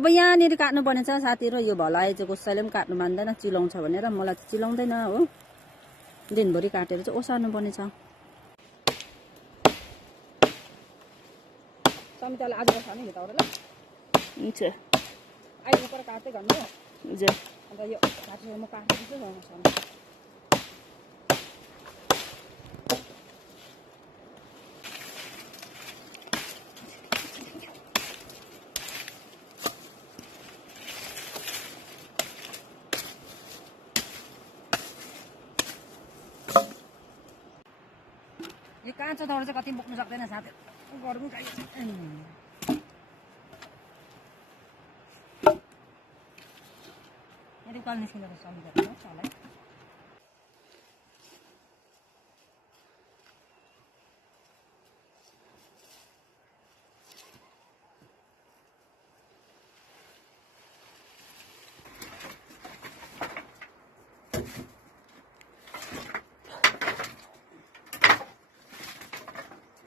अब यहाँनिर काट्नुपर्ने छ साथीहरू। यो भलाइ चाहिँ कसैले पनि काट्नु मान्दैन, चिलाउँछ भनेर। मलाई त चिलाउँदैन हो, दिनभरि काटेर चाहिँ ओसार्नु पर्ने छ। समितालाई आज ओसार्ने नि त अरूलाई हुन्छ। अहिले पर काट्दै गर्नु हुन्छ। अन्त यो काटेर म काटिदिन्छु ओसार्नु। यो काँचो दौड चाहिँ कति बोक्नु सक्दैन साथीहरू, गरौँ गाई यदि कल निस्किँदो रहेछ समिता